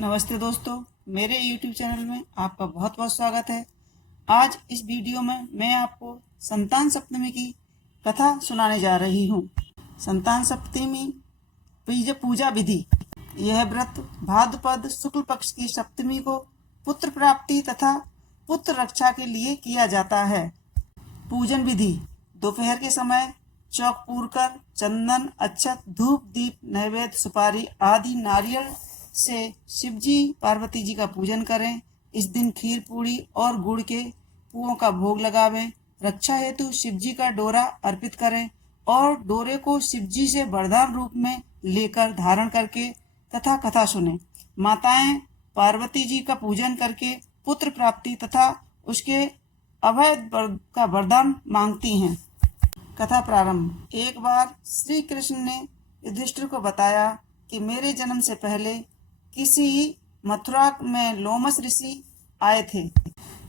नमस्ते दोस्तों, मेरे YouTube चैनल में आपका बहुत बहुत स्वागत है। आज इस वीडियो में मैं आपको संतान सप्तमी की कथा सुनाने जा रही हूँ। संतान सप्तमी पूजा विधि। यह व्रत भाद्रपद शुक्ल पक्ष की सप्तमी को पुत्र प्राप्ति तथा पुत्र रक्षा के लिए किया जाता है। पूजन विधि। दोपहर के समय चौक पूर कर चंदन, अक्षत, धूप, दीप, नैवेद्य, सुपारी आदि नारियल से शिवजी पार्वती जी का पूजन करें। इस दिन खीर पूड़ी और गुड़ के पुओं का भोग लगावें। रक्षा हेतु शिवजी का डोरा अर्पित करें और डोरे को शिवजी से वरदान रूप में लेकर धारण करके तथा कथा सुने। माताएं पार्वती जी का पूजन करके पुत्र प्राप्ति तथा उसके अभय का वरदान मांगती हैं। कथा प्रारंभ। एक बार श्री कृष्ण ने युधिष्ठिर को बताया कि मेरे जन्म से पहले किसी मथुरा में लोमस ऋषि आए थे।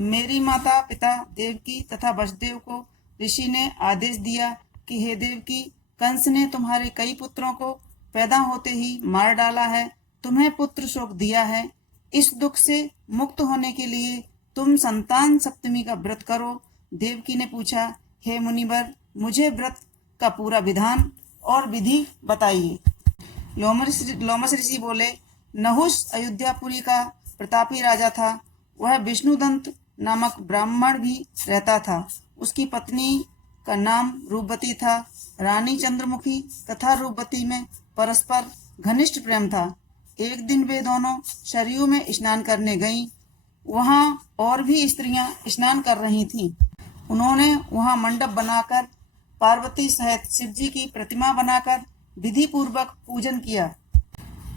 मेरी माता पिता देवकी तथा वसुदेव को ऋषि ने आदेश दिया कि हे देवकी, कंस ने तुम्हारे कई पुत्रों को पैदा होते ही मार डाला है, तुम्हें पुत्र शोक दिया है। इस दुख से मुक्त होने के लिए तुम संतान सप्तमी का व्रत करो। देवकी ने पूछा, हे मुनिवर, मुझे व्रत का पूरा विधान और विधि बताइए। लोमस ऋषि बोले, नहुष अयोध्यापुरी का प्रतापी राजा था। वह विष्णुदंत नामक ब्राह्मण भी रहता था। उसकी पत्नी का नाम रूपवती था। रानी चंद्रमुखी तथा रूपवती में परस्पर घनिष्ठ प्रेम था। एक दिन वे दोनों सरयू में स्नान करने गईं। वहां और भी स्त्रियां स्नान कर रही थीं। उन्होंने वहां मंडप बनाकर पार्वती सहित शिवजी की प्रतिमा बनाकर विधि पूर्वक पूजन किया।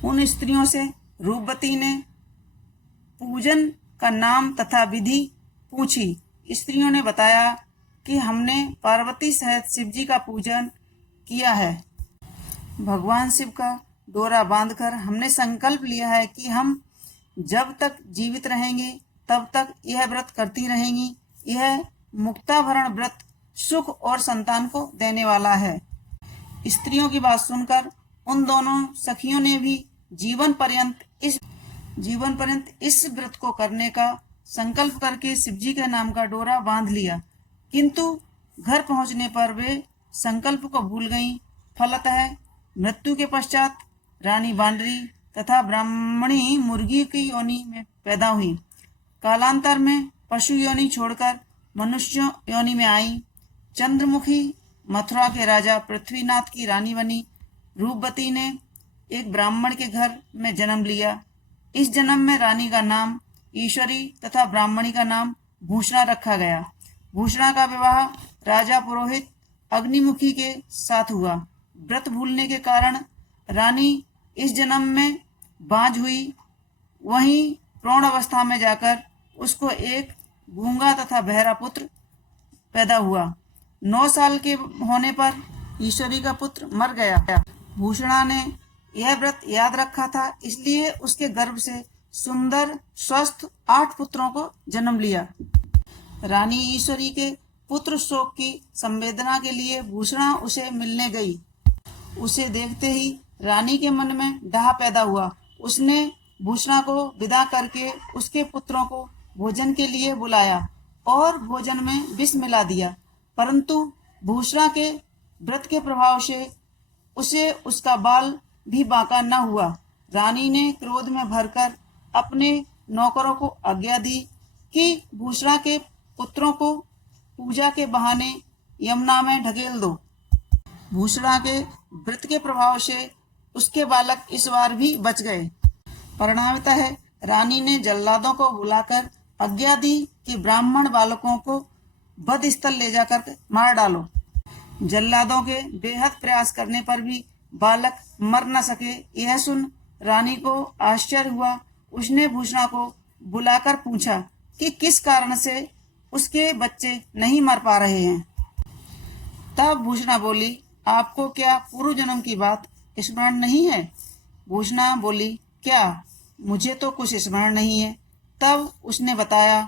उन स्त्रियों से रूपवती ने पूजन का नाम तथा विधि पूछी। स्त्रियों ने बताया कि हमने पार्वती सहित शिवजी का पूजन किया है। भगवान शिव का डोरा बांधकर हमने संकल्प लिया है कि हम जब तक जीवित रहेंगे तब तक यह व्रत करती रहेंगी। यह मुक्ताभरण व्रत सुख और संतान को देने वाला है। स्त्रियों की बात सुनकर उन दोनों सखियों ने भी जीवन पर्यंत इस व्रत को करने का संकल्प करके शिवजी के नाम का डोरा बांध लिया। किंतु घर पहुंचने पर वे संकल्प को भूल गईं। फलतः मृत्यु के पश्चात रानी बांडरी तथा ब्राह्मणी मुर्गी की योनि में पैदा हुई। कालांतर में पशु योनि छोड़कर मनुष्य योनि में आई। चंद्रमुखी मथुरा के राजा पृथ्वीनाथ की रानी बनी। रूपवती ने एक ब्राह्मण के घर में जन्म लिया। इस जन्म में रानी का नाम ईश्वरी तथा ब्राह्मणी का नाम भूषणा रखा गया। भूषणा का विवाह राजा पुरोहित अग्निमुखी के साथ हुआ। व्रत भूलने के कारण रानी इस जन्म में बांझ हुई। वहीं प्रौढ़ अवस्था में जाकर उसको एक गूंगा तथा बहरा पुत्र पैदा हुआ। 9 साल के होने पर ईश्वरी का पुत्र मर गया। भूषणा ने यह व्रत याद रखा था, इसलिए उसके गर्भ से सुंदर स्वस्थ 8 पुत्रों को जन्म लिया। रानी ईश्वरी के पुत्र शोक की संवेदना के लिए भूषणा उसे मिलने गई। उसे देखते ही रानी के मन में डाह पैदा हुआ। उसने भूषणा को विदा करके उसके पुत्रों को भोजन के लिए बुलाया और भोजन में विष मिला दिया। परंतु भूषणा के व्रत के प्रभाव से उसे उसका बाल भी बांका न हुआ। रानी ने क्रोध में भरकर अपने नौकरों को आज्ञा दी कि भूषणा के पुत्रों को पूजा के बहाने यमुना में ढकेल दो। भूषणा के व्रत के प्रभाव से उसके बालक इस बार भी बच गए। परिणामतः रानी ने जल्लादों को बुलाकर आज्ञा दी कि ब्राह्मण बालकों को वध स्थल ले जाकर मार डालो। जल्लादों के बेहद प्रयास करने पर भी बालक मर न सके। यह सुन रानी को आश्चर्य हुआ। उसने भूषणा को बुलाकर पूछा कि किस कारण से उसके बच्चे नहीं मर पा रहे हैं। तब भूषणा बोली, आपको क्या पूर्व जन्म की बात स्मरण नहीं है? भूषणा बोली, क्या? मुझे तो कुछ स्मरण नहीं है। तब उसने बताया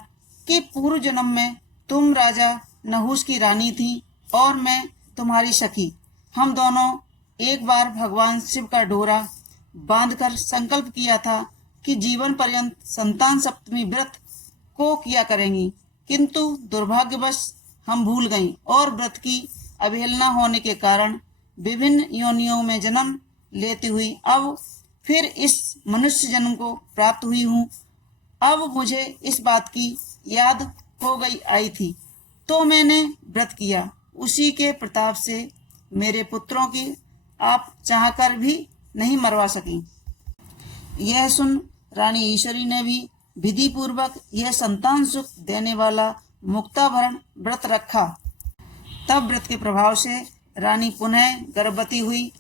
कि पूर्व जन्म में तुम राजा नहुष की रानी थी और मैं तुम्हारी सखी। हम दोनों एक बार भगवान शिव का डोरा बांधकर संकल्प किया था कि जीवन पर्यंत संतान सप्तमी व्रत को किया करेंगी, किंतु दुर्भाग्यवश हम भूल गईं और व्रत की अवहेलना होने के कारण विभिन्न योनियों में जन्म लेती हुई अब फिर इस मनुष्य जन्म को प्राप्त हुई हूँ। अब मुझे इस बात की याद हो गई आई थी, तो मैंने व्रत किया। उसी के प्रताप से मेरे पुत्रों की आप चाहकर भी नहीं मरवा सकी। यह सुन रानी ईश्वरी ने भी विधि पूर्वक यह संतान सुख देने वाला मुक्ताभरण व्रत रखा। तब व्रत के प्रभाव से रानी पुनः गर्भवती हुई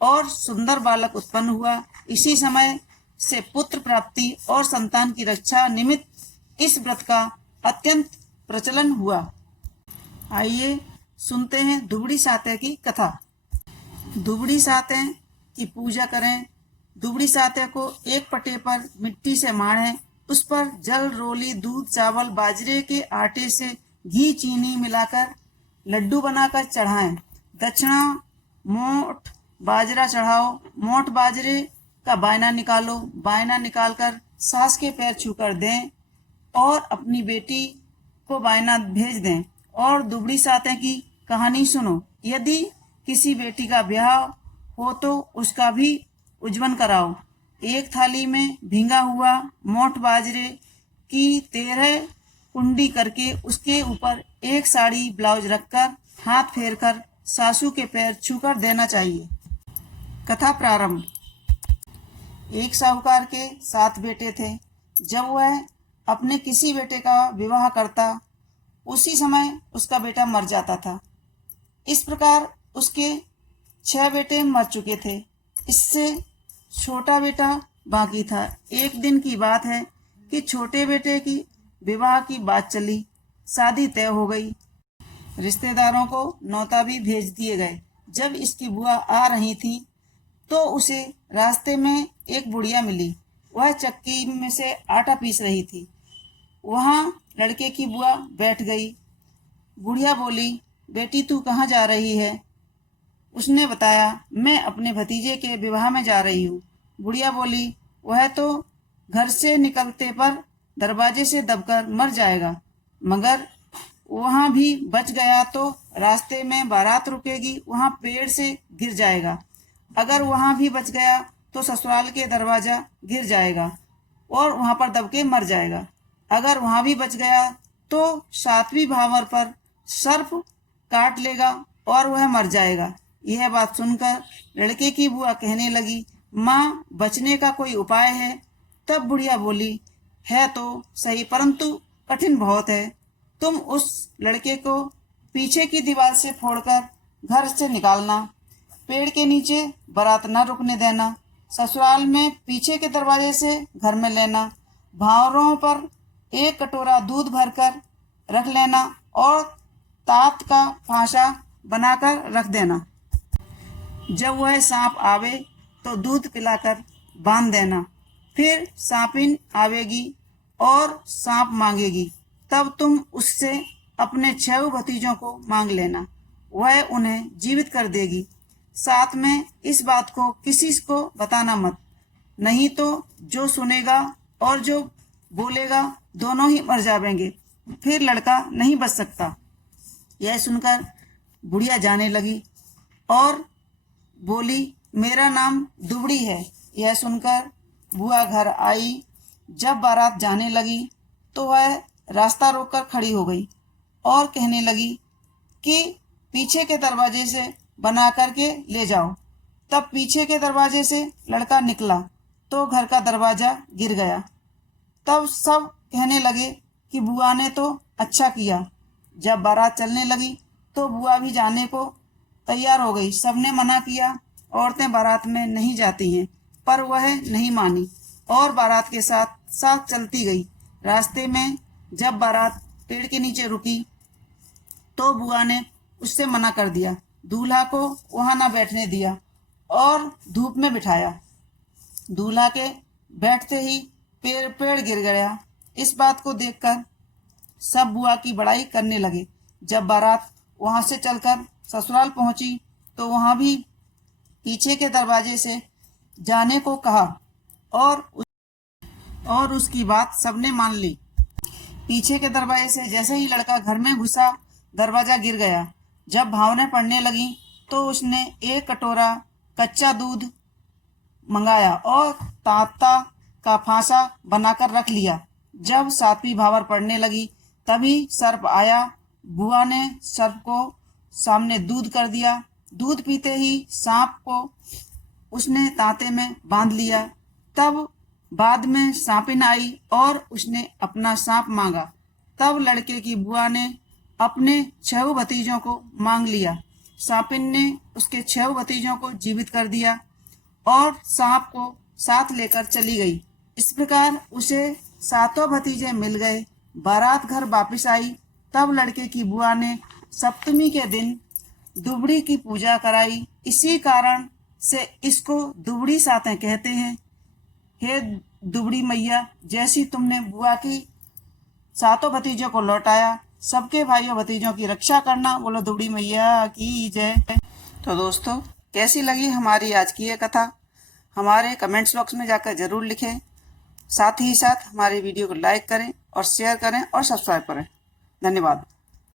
और सुंदर बालक उत्पन्न हुआ। इसी समय से पुत्र प्राप्ति और संतान की रक्षा निमित्त इस व्रत का अत्यंत प्रचलन हुआ। आइए सुनते हैं दुबड़ी सातय की कथा। दुबड़ी सातय की पूजा करें। दुबड़ी सातय को एक पटे पर मिट्टी से माढ़ें, उस पर जल, रोली, दूध, चावल, बाजरे के आटे से घी, चीनी मिलाकर लड्डू बनाकर चढ़ाएं। दक्षिणा मोठ बाजरा चढ़ाओ। मोठ बाजरे का बायना निकालो। बायना निकालकर सास के पैर छूकर दें और अपनी बेटी को बायना भेज दें। और दुबड़ी सातय की कहानी सुनो। यदि किसी बेटी का ब्याह हो तो उसका भी उज्जवल कराओ। एक थाली में भींगा हुआ मोठ बाजरे की 13 कुंडी करके उसके ऊपर एक साड़ी ब्लाउज रखकर हाथ फेरकर सासू के पैर छूकर देना चाहिए। कथा प्रारंभ। एक साहूकार के 7 बेटे थे। जब वह अपने किसी बेटे का विवाह करता, उसी समय उसका बेटा मर जाता था। इस प्रकार उसके 6 बेटे मर चुके थे। इससे छोटा बेटा बाकी था। एक दिन की बात है कि छोटे बेटे की विवाह की बात चली। शादी तय हो गई। रिश्तेदारों को न्योता भी भेज दिए गए। जब इसकी बुआ आ रही थी तो उसे रास्ते में एक बुढ़िया मिली। वह चक्की में से आटा पीस रही थी। वहाँ लड़के की बुआ बैठ गई। बुढ़िया बोली, बेटी तू कहाँ जा रही है? उसने बताया, मैं अपने भतीजे के विवाह में जा रही हूँ। बुढ़िया बोली, वह तो घर से निकलते पर दरवाजे से दबकर मर जाएगा, मगर वहाँ भी बच गया तो रास्ते में बारात रुकेगी, वहाँ पेड़ से गिर जाएगा। अगर वहाँ भी बच गया तो ससुराल के दरवाजा गिर जाएगा और वहाँ पर दब के मर जाएगा। अगर वहाँ भी बच गया तो 7वीं भावर पर सर्प काट लेगा और वह मर जाएगा। यह बात सुनकर लड़के की बुआ कहने लगी, माँ बचने का कोई उपाय है? तब बुढ़िया बोली, है तो सही, परंतु कठिन बहुत है। तुम उस लड़के को पीछे की दीवार से फोड़कर घर से निकालना। पेड़ के नीचे बारात न रुकने देना। ससुराल में पीछे के दरवाजे से घर में लेना। भावरों पर 1 कटोरा दूध भरकर रख लेना और तात का फांसा बनाकर रख देना। जब वह सांप आवे तो दूध पिलाकर बांध देना। फिर सांपिन आवेगी और सांप मांगेगी, तब तुम उससे अपने 6 भतीजों को मांग लेना। वह उन्हें जीवित कर देगी। साथ में इस बात को किसी को बताना मत, नहीं तो जो सुनेगा और जो बोलेगा दोनों ही मर जाएंगे, फिर लड़का नहीं बच सकता। यह सुनकर बुढ़िया जाने लगी और बोली, मेरा नाम दुबड़ी है। यह सुनकर बुआ घर आई। जब बारात जाने लगी तो वह रास्ता रोककर खड़ी हो गई और कहने लगी कि पीछे के दरवाजे से बना करके ले जाओ। तब पीछे के दरवाजे से लड़का निकला तो घर का दरवाजा गिर गया। तब सब कहने लगे कि बुआ ने तो अच्छा किया। जब बारात चलने लगी तो बुआ भी जाने को तैयार हो गई। सबने मना किया, औरतें बारात में नहीं जाती हैं, पर वह नहीं मानी और बारात के साथ साथ चलती गई। रास्ते में जब बारात पेड़ के नीचे रुकी तो बुआ ने उससे मना कर दिया। दूल्हा को वहां ना बैठने दिया और धूप में बिठाया। दूल्हा के बैठते ही पेड़ गिर गया। इस बात को देखकर सब बुआ की बड़ाई करने लगे। जब बारात वहां से चलकर ससुराल पहुंची तो वहां भी पीछे के दरवाजे से जाने को कहा और और उसकी बात सबने मान ली। पीछे के दरवाजे से जैसे ही लड़का घर में घुसा, दरवाजा गिर गया। जब भावनें पड़ने लगी तो उसने एक कटोरा कच्चा दूध मंगाया और तांता का फांसा बनाकर रख लिया। जब सातवीं भावर पड़ने लगी तभी सर्प आया। बुआ ने सर्प को सामने दूध कर दिया। दूध पीते ही सांप को उसने तांते में बांध लिया। तब बाद में सांपिन आई और उसने अपना सांप मांगा। तब लड़के की बुआ ने अपने 6 भतीजों को मांग लिया। सांपिन ने उसके 6 भतीजों को जीवित कर दिया और सांप को साथ लेकर चली गई। इस प्रकार उसे 7 भतीजे मिल गए। बारात घर वापस आई। तब लड़के की बुआ ने सप्तमी के दिन दुबड़ी की पूजा कराई। इसी कारण से इसको दुबड़ी सातें कहते हैं। हे दुबड़ी मैया, जैसी तुमने बुआ की 7 भतीजों को लौटाया, सबके भाइयों भतीजों की रक्षा करना। बोलो दुबड़ी मैया की जय। तो दोस्तों, कैसी लगी हमारी आज की ये कथा? हमारे कमेंट्स बॉक्स में जाकर जरूर लिखें। साथ ही साथ हमारे वीडियो को लाइक करें और शेयर करें और सब्सक्राइब करें। धन्यवाद।